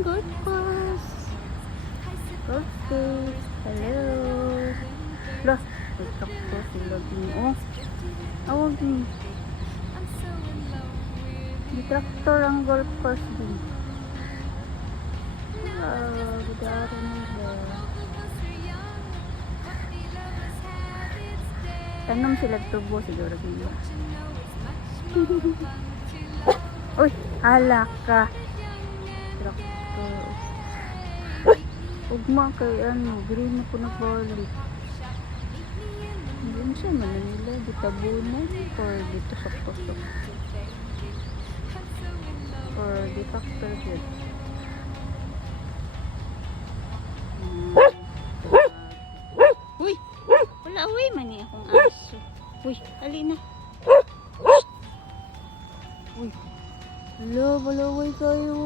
Good boss. Okay. Hello. Lah, ito sila din. Oh. Awag ni. Di traktor ang golf course din. Gudaro nila. Tanong sila tubo siguro dito. Uy, hala ka. Traktor. Ugma kay ano, green na po nagbalik. Hindi mo siya Manila, ditabunan or dito sa kusok. Or di factor good. Uy! Wala, uy, mani akong aso. Uy, halina. Uy. Hala, balaway kayo.